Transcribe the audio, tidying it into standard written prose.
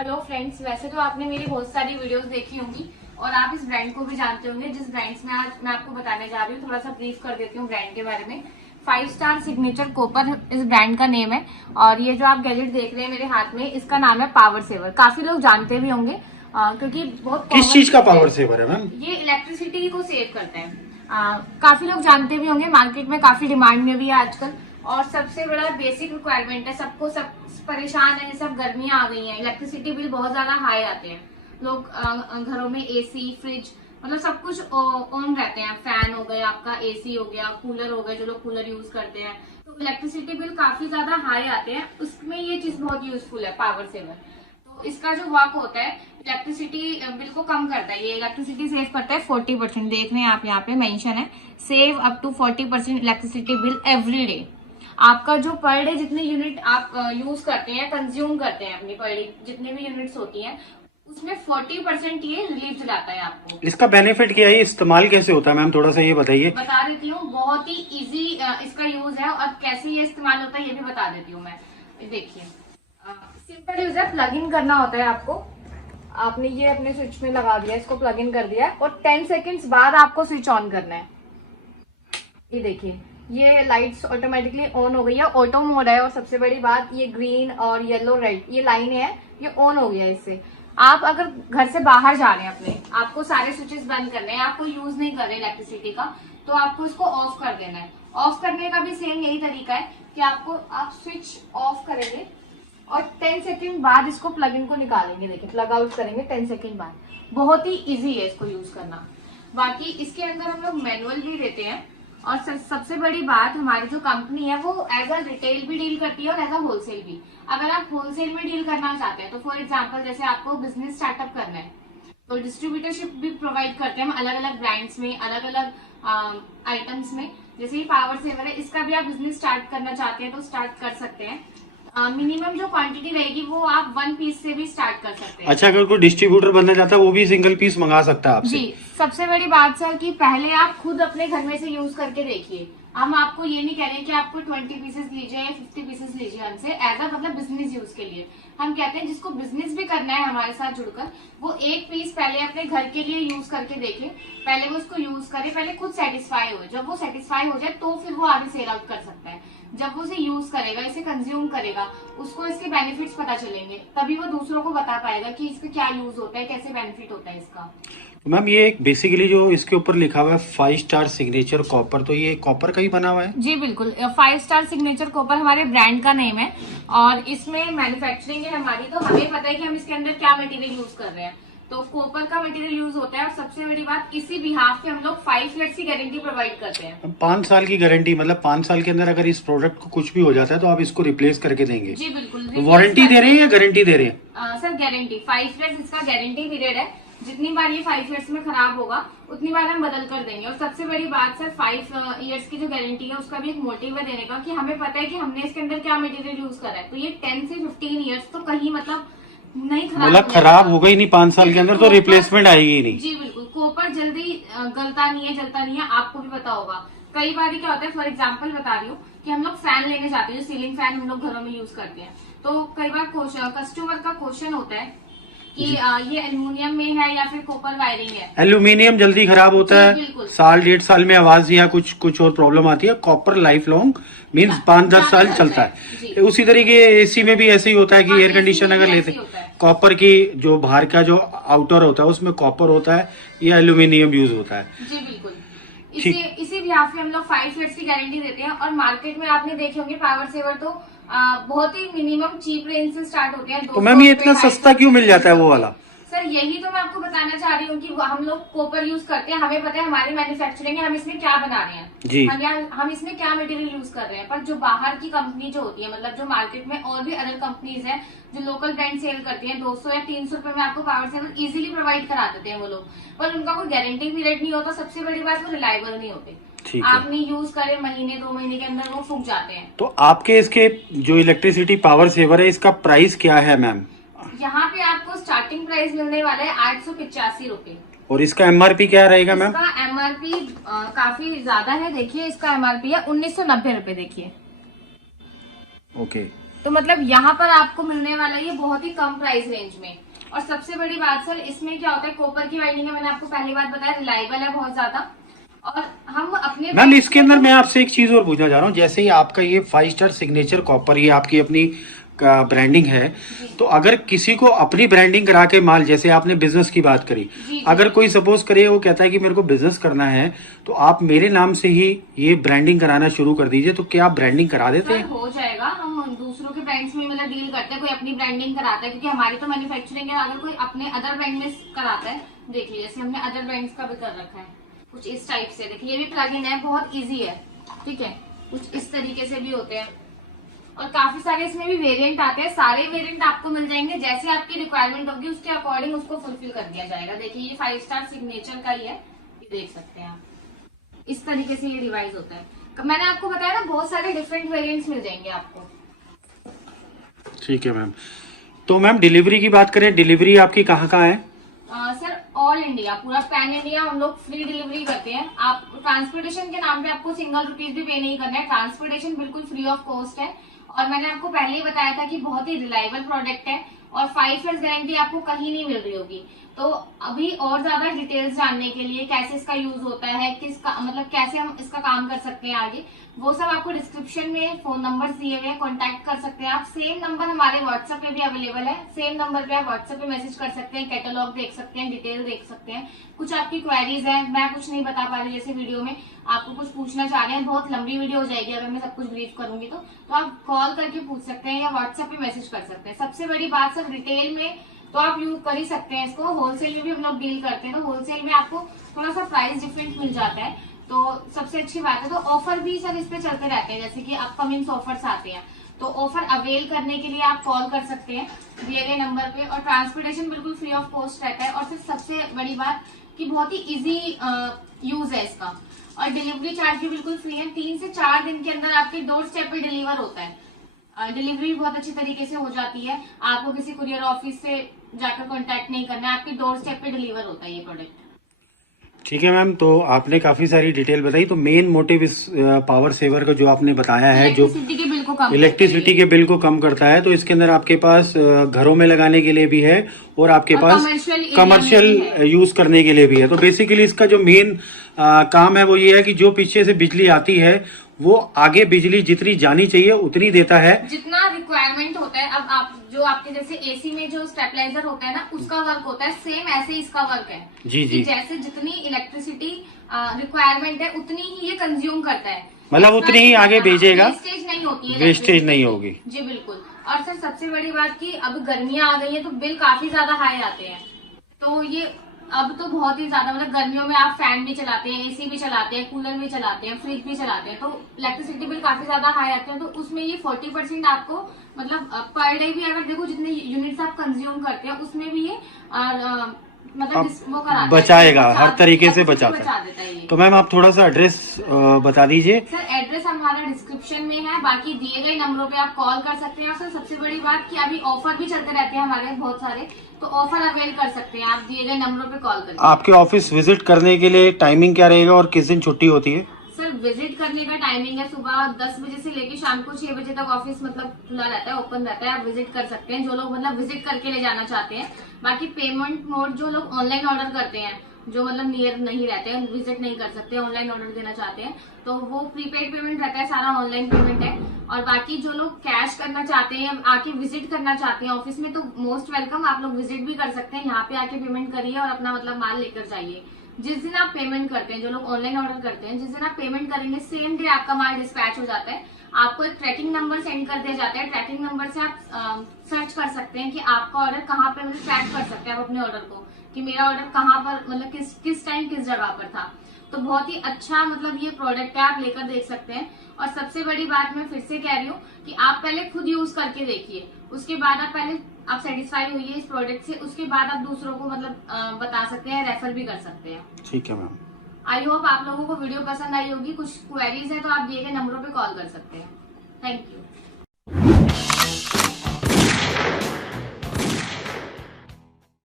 Hello friends, वैसे तो आपने मेरी बहुत सारी वीडियोस देखी होंगी और आप इस ब्रांड को भी जानते होंगे। जिस ब्रांड्स में आज मैं आपको बताने जा रही हूँ, थोड़ा सा ब्रीफ कर देती हूँ ब्रांड के बारे में। 5 स्टार सिग्नेचर कॉपर इस ब्रांड का नेम है। और ये जो आप गैजेट देख रहे हैं मेरे हाथ में, इसका नाम है पावर सेवर। काफी लोग जानते भी होंगे क्योंकि बहुत किस चीज का पावर सेवर है मैम? ये इलेक्ट्रिसिटी को सेव करते हैं। काफी लोग जानते भी होंगे, मार्केट में काफी डिमांड में भी है आजकल। और सबसे बड़ा बेसिक रिक्वायरमेंट है, सब परेशान है, सब गर्मियां आ गई हैं, इलेक्ट्रिसिटी बिल बहुत ज्यादा हाई आते हैं। लोग घरों में एसी, फ्रिज, मतलब सब कुछ ऑन रहते हैं। फैन हो गया आपका, एसी हो गया, कूलर हो गए, जो लोग कूलर यूज करते हैं, तो इलेक्ट्रिसिटी बिल काफी ज्यादा हाई आते हैं। उसमें ये चीज बहुत यूजफुल है पावर सेवर। तो इसका जो वर्क होता है, इलेक्ट्रिसिटी बिल को कम करता है। ये इलेक्ट्रिसिटी सेव करता है 40%। देख रहे हैं आप, यहाँ पे मेंशन है save up to 40% electricity bill every day. आपका जो पर डे जितने यूनिट आप यूज करते हैं, कंज्यूम करते हैं अपनी पर डे जितने भी यूनिट्स होती हैं, उसमें 40% ये रिलीफ दिलाता है आपको। इसका बेनिफिट क्या है, इस्तेमाल कैसे होता है मैम, थोड़ा सा ये बताइए। बता देती हूँ, बहुत ही इजी इसका यूज है और कैसे ये इस्तेमाल होता है ये भी बता देती हूँ मैं। देखिए, सिंपल यूज है, प्लग इन करना होता है आपको। आपने ये अपने स्विच में लगा दिया, इसको प्लग इन कर दिया है और 10 सेकेंड्स बाद आपको स्विच ऑन करना है। ये देखिए, ये लाइट्स ऑटोमेटिकली ऑन हो गई है, ऑटो मोड है। और सबसे बड़ी बात, ये ग्रीन और येलो रेड ये लाइन है, ये ऑन हो गया है। इससे आप अगर घर से बाहर जा रहे हैं, अपने आपको सारे स्विचेस बंद करने हैं, आपको यूज नहीं कर रहे इलेक्ट्रिसिटी का, तो आपको इसको ऑफ कर देना है। ऑफ करने का भी सेम यही तरीका है कि आप स्विच ऑफ करेंगे और 10 सेकंड बाद इसको प्लग इन को निकालेंगे। देखिए, प्लग आउट करेंगे 10 सेकंड बाद। बहुत ही इजी है इसको यूज करना। बाकी इसके अंदर हम लोग मैनुअल भी देते हैं। और सबसे बड़ी बात, हमारी जो कंपनी है वो एज अ रिटेल भी डील करती है और एज अ होलसेल भी। अगर आप होलसेल में डील करना चाहते हैं, तो फॉर एग्जांपल जैसे आपको बिजनेस स्टार्टअप करना है, तो डिस्ट्रीब्यूटरशिप भी प्रोवाइड करते हैं हम अलग अलग ब्रांड्स में, अलग अलग आइटम्स में। जैसे ये पावर सेवर है, इसका भी आप बिजनेस स्टार्ट करना चाहते हैं तो स्टार्ट कर सकते हैं। मिनिमम जो क्वांटिटी रहेगी वो आप 1 पीस से भी स्टार्ट कर सकते हैं। अच्छा, अगर कोई डिस्ट्रीब्यूटर बनना चाहता है वो भी सिंगल पीस मंगा सकता है आपसे? जी, सबसे बड़ी बात सर कि पहले आप खुद अपने घर में से यूज करके देखिए। हम आपको ये नहीं कह रहे कि आपको 20 पीसेस लीजिए या 50 पीसेस लीजिए हमसे, एज अ मतलब बिजनेस यूज के लिए। हम कहते हैं जिसको बिजनेस भी करना है हमारे साथ जुड़कर, वो 1 पीस पहले अपने घर के लिए यूज करके देखे। पहले वो उसको यूज करे, पहले खुद सेटिस्फाई हो। जब वो सेटिस्फाई हो जाए तो फिर वो आगे सेल आउट कर सकता है। जब वो इसे यूज करेगा, इसे कंज्यूम करेगा, उसको इसके बेनिफिट्स पता चलेंगे, तभी वो दूसरों को बता पाएगा कि इसका क्या यूज होता है, कैसे बेनिफिट होता है इसका। तो मैम, ये बेसिकली जो इसके ऊपर लिखा हुआ है 5 स्टार सिग्नेचर कॉपर, तो ये कॉपर का ही बना हुआ है? जी बिल्कुल, 5 स्टार सिग्नेचर कॉपर हमारे ब्रांड का नेम है। और इसमें मैन्युफैक्चरिंग है हमारी, तो हमें पता है कि हम इसके अंदर क्या मटेरियल यूज कर रहे हैं। तो कॉपर का मटेरियल यूज होता है। और सबसे बड़ी बात, इसी बिहाफ पे हम लोग 5 ईयर्स की गारंटी प्रोवाइड करते हैं। 5 साल की गारंटी, मतलब 5 साल के अंदर अगर इस प्रोडक्ट को कुछ भी हो जाता है तो आप इसको रिप्लेस करके देंगे? जी बिल्कुल। वारंटी दे रहे हैं या गारंटी दे रहे हैं? सर गारंटी 5 ईयर्स इसका गारंटी पीरियड है। जितनी बार ये 5 ईयर्स में खराब होगा उतनी बार हम बदल कर देंगे। और सबसे बड़ी बात सर, 5 ईयर्स की जो गारंटी है उसका भी एक मोटिव है देने का, कि हमें पता है कि हमने इसके अंदर क्या मटेरियल यूज करा है। तो ये 10 से 15 ईयर्स तो कहीं मतलब नहीं खराब, मतलब खराब हो गई नहीं 5 साल के अंदर, तो रिप्लेसमेंट आएगी ही नहीं? जी बिल्कुल। कॉपर जल्दी गलता नहीं है, जलता नहीं है, आपको भी पता होगा। कई बार क्या होता है, फॉर एग्जाम्पल बता रही हूँ कि हम लोग फैन लेने जाते हैं, जो सीलिंग फैन हम लोग घरों में यूज करते हैं, तो कई बार कस्टमर का क्वेश्चन होता है कि ये एल्यूमिनियम में है या फिर कॉपर वायरिंग है। एल्यूमिनियम जल्दी खराब होता है, साल 1.5 साल में आवाज या कुछ और प्रॉब्लम आती है। कॉपर लाइफ लॉन्ग मीन्स 5-10 साल चलता है। उसी तरीके एसी में भी ऐसे ही होता है कि एयर कंडीशन अगर लेते, कॉपर की जो बाहर का जो आउटर होता है उसमें कॉपर होता है या एल्यूमिनियम यूज होता है? जी बिल्कुल। इसी बिहाफ पे हम लोग 5 ईयर्स की गारंटी देते हैं। और मार्केट में आपने देखे होंगे पावर सेवर तो बहुत ही मिनिमम चीप रेंज से स्टार्ट होते हैं। तो मैम, ये इतना सस्ता क्यों मिल जाता है वो वाला? सर यही तो मैं आपको बताना चाह रही हूँ कि हम लोग कॉपर यूज करते हैं, हमें पता है हमारी मैन्युफैक्चरिंग है, हम इसमें क्या बना रहे हैं जी, हम इसमें क्या मटेरियल यूज कर रहे हैं। पर जो बाहर की कंपनी जो होती है, मतलब जो मार्केट में और भी अदर कंपनीज है जो लोकल ब्रांड सेल करती हैं, 200 या 300 रुपए में आपको पावर सेवर इजीली प्रोवाइड करा देते हैं वो लोग। पर उनका कोई गारंटी पीरियड नहीं होता। सबसे बड़ी बात, वो रिलायबल नहीं होते। आपने यूज करे महीने 2 महीने के अंदर वो फूक जाते हैं। तो आपके इसके जो इलेक्ट्रिसिटी पावर सेवर है, इसका प्राइस क्या है मैम? यहाँ पे आपको स्टार्टिंग प्राइस मिलने वाला है 885 रुपए। और इसका एमआरपी क्या रहेगा मैम? इसका एमआरपी काफी ज्यादा है। देखिए, इसका एमआरपी है 1990 रुपए। देखिए, ओके। तो मतलब यहाँ पर आपको मिलने वाला ये बहुत ही कम प्राइस रेंज में। और सबसे बड़ी बात सर, इसमें क्या होता है, कॉपर की वाइंडिंग है, मैंने आपको पहली बात बताया, रिलायबल है बहुत ज्यादा। और हम अपने मैम इसके अंदर मैं आपसे एक चीज और पूछना चाह रहा हूँ, जैसे ही आपका ये 5 स्टार सिग्नेचर कॉपर, ये आपकी अपनी का ब्रांडिंग है, तो अगर किसी को अपनी ब्रांडिंग करा के माल, जैसे आपने बिजनेस की बात करी, अगर कोई सपोज करे वो कहता है कि मेरे को बिजनेस करना है, तो आप मेरे नाम से ही ये ब्रांडिंग कराना शुरू कर दीजिए, तो क्या आप ब्रांडिंग करा देते हैं? हो जाएगा, हम दूसरों के ब्रांड्स में मतलब डील करते हैं, कोई अपनी ब्रांडिंग कराता है, क्योंकि हमारी तो मैन्युफैक्चरिंग है। अगर कोई अपने अदर ब्रांड में कराता है, देखिए जैसे हमने अदर ब्रांड्स का भी कर रखा है कुछ इस टाइप से, देखिए ये भी प्लग इन है, बहुत इजी है, ठीक है, कुछ इस तरीके से भी होते हैं। और काफी सारे इसमें भी वेरिएंट आते हैं, सारे वेरिएंट आपको मिल जाएंगे, जैसे आपकी रिक्वायरमेंट होगी उसके अकॉर्डिंग उसको फुलफिल कर दिया जाएगा। देखिए ये 5 स्टार सिग्नेचर का ही है, ये देख सकते हैं आप, इस तरीके से ये रिवाइज होता है। मैंने आपको बताया ना, बहुत सारे डिफरेंट वेरिएंट्स मिल जाएंगे आपको। ठीक है मैम। तो मैम डिलीवरी की बात करें, डिलीवरी आपकी कहाँ कहाँ है? सर ऑल इंडिया, पूरा पैन इंडिया हम लोग फ्री डिलीवरी करते हैं। आप ट्रांसपोर्टेशन के नाम पे आपको सिंगल रुपीज भी पे नहीं करना है, ट्रांसपोर्टेशन बिल्कुल फ्री ऑफ कॉस्ट है। और मैंने आपको पहले ही बताया था कि बहुत ही रिलायबल प्रोडक्ट है और 5 इयर्स गारंटी आपको कहीं नहीं मिल रही होगी। तो अभी और ज्यादा डिटेल्स जानने के लिए, कैसे इसका यूज होता है, किसका मतलब कैसे हम इसका काम कर सकते हैं आगे, वो सब आपको डिस्क्रिप्शन में फोन नंबर दिए हुए हैं, कॉन्टैक्ट कर सकते हैं आप। सेम नंबर हमारे व्हाट्सएप पे भी अवेलेबल है, सेम नंबर पे आप व्हाट्सएप पे मैसेज कर सकते हैं, कैटलॉग देख सकते हैं, डिटेल देख सकते हैं। कुछ आपकी क्वेरीज है, मैं कुछ नहीं बता पा रही जैसे वीडियो में, आपको कुछ पूछना चाह रहे हैं, बहुत लंबी वीडियो हो जाएगी अगर मैं सब कुछ ब्रीफ करूंगी तो आप कॉल करके पूछ सकते हैं या व्हाट्सएप पे मैसेज कर सकते हैं। सबसे बड़ी बात सर, रिटेल में तो आप यूज कर ही सकते हैं इसको, होलसेल में भी हम लोग डील करते हैं, तो होलसेल में आपको थोड़ा सा प्राइस डिफरेंस मिल जाता है, तो सबसे अच्छी बात है। तो ऑफर भी सर इस पे चलते रहते हैं, जैसे कि अपकमिंग ऑफर्स आते हैं, तो ऑफर अवेल करने के लिए आप कॉल कर सकते हैं दिए गए नंबर पे। और ट्रांसपोर्टेशन बिल्कुल फ्री ऑफ कॉस्ट रहता है। और फिर सबसे बड़ी बात कि बहुत ही इजी यूज है इसका, और डिलीवरी चार्ज भी बिल्कुल फ्री है। 3 से 4 दिन के अंदर आपके डोर स्टेप पे डिलीवर होता है। डिलीवरी भी बहुत अच्छी तरीके से हो जाती है, आपको किसी कुरियर ऑफिस से जाकर कांटेक्ट नहीं करना है, आपकी डोर स्टेप पे डिलीवर होता है ये प्रोडक्ट। ठीक है मैम, तो आपने काफी सारी डिटेल बताई। तो मेन मोटिव इस पावर सेवर का जो आपने बताया है, जो इलेक्ट्रिसिटी के बिल को कम करता है, तो इसके अंदर आपके पास घरों में लगाने के लिए भी है और आपके पास कमर्शियल यूज करने के लिए भी है। तो बेसिकली इसका जो मेन काम है वो ये है कि जो पीछे से बिजली आती है वो आगे बिजली जितनी जानी चाहिए उतनी देता है, जितना रिक्वायरमेंट होता है। अब आप जो आपके जैसे एसी में जो स्टेबलाइजर होता है ना, उसका वर्क होता है सेम, ऐसे इसका वर्क है जी जी, जैसे जितनी इलेक्ट्रिसिटी रिक्वायरमेंट है उतनी ही ये कंज्यूम करता है, मतलब उतनी ही आगे भेजेगा, वेस्टेज नहीं होती है, वेस्टेज नहीं होगी जी बिल्कुल। और सर सबसे बड़ी बात की अब गर्मियां आ गई है तो बिल काफी ज्यादा हाई आते हैं, तो ये अब तो बहुत ही ज्यादा, मतलब गर्मियों में आप फैन भी चलाते हैं, एसी भी चलाते हैं, कूलर भी चलाते हैं, फ्रिज भी चलाते हैं, तो इलेक्ट्रिसिटी बिल काफी ज्यादा हाई आते हैं। तो उसमें ये 40% आपको मतलब पर डे भी अगर देखो जितने यूनिट्स आप कंज्यूम करते हैं उसमें भी ये मतलब वो कराता बचाएगा, हर तरीके से बचा बचाता देता है ये। तो मैम आप थोड़ा सा एड्रेस बता दीजिए। सर एड्रेस हमारा डिस्क्रिप्शन में है, बाकी दिए गए नंबरों पे आप कॉल कर सकते हैं। और सर सबसे बड़ी बात कि अभी ऑफर भी चलते रहते हैं हमारे बहुत सारे, तो ऑफर अवेल कर सकते हैं आप दिए गए नंबरों पे कॉल करके। आपके ऑफिस विजिट करने के लिए टाइमिंग क्या रहेगा और किस दिन छुट्टी होती है? सर विजिट करने का टाइमिंग है सुबह 10 बजे से लेके शाम को 6 बजे तक ऑफिस मतलब खुला रहता है, ओपन रहता है, आप विजिट कर सकते हैं जो लोग मतलब विजिट करके ले जाना चाहते हैं। बाकी पेमेंट मोड जो लोग ऑनलाइन ऑर्डर करते हैं, जो मतलब नियर नहीं रहते हैं, विजिट नहीं कर सकते, ऑनलाइन ऑर्डर देना चाहते हैं, तो वो प्रीपेड पेमेंट रहता है, सारा ऑनलाइन पेमेंट है। और बाकी जो लोग कैश करना चाहते हैं, आके विजिट करना चाहते हैं ऑफिस में, तो मोस्ट वेलकम, आप लोग विजिट भी कर सकते हैं, यहाँ पे आके पेमेंट करिए और अपना मतलब माल लेकर जाइए। जिस दिन आप पेमेंट करते हैं, जो लोग ऑनलाइन ऑर्डर करते हैं, जिस दिन आप पेमेंट करेंगे सेम डे आपका माल डिस्पैच हो जाता है। आपको एक ट्रैकिंग नंबर सेंड कर दिया जाता है, ट्रैकिंग नंबर से आप सर्च कर सकते हैं कि आपका ऑर्डर कहाँ पे, मतलब ट्रैक कर सकते हैं आप अपने ऑर्डर को कि मेरा ऑर्डर कहाँ पर, मतलब किस टाइम किस जगह पर था। तो बहुत ही अच्छा मतलब ये प्रोडक्ट है, आप लेकर देख सकते हैं। और सबसे बड़ी बात मैं फिर से कह रही हूँ कि आप पहले खुद यूज करके देखिए, उसके बाद आप सेटिस्फाई होइए इस प्रोडक्ट से, उसके बाद आप दूसरों को मतलब बता सकते हैं, रेफर भी कर सकते हैं। ठीक है मैम। आई होप आप लोगों को वीडियो पसंद आई होगी। कुछ क्वेरीज है तो आप दिए गए नंबरों पे कॉल कर सकते हैं। Thank you.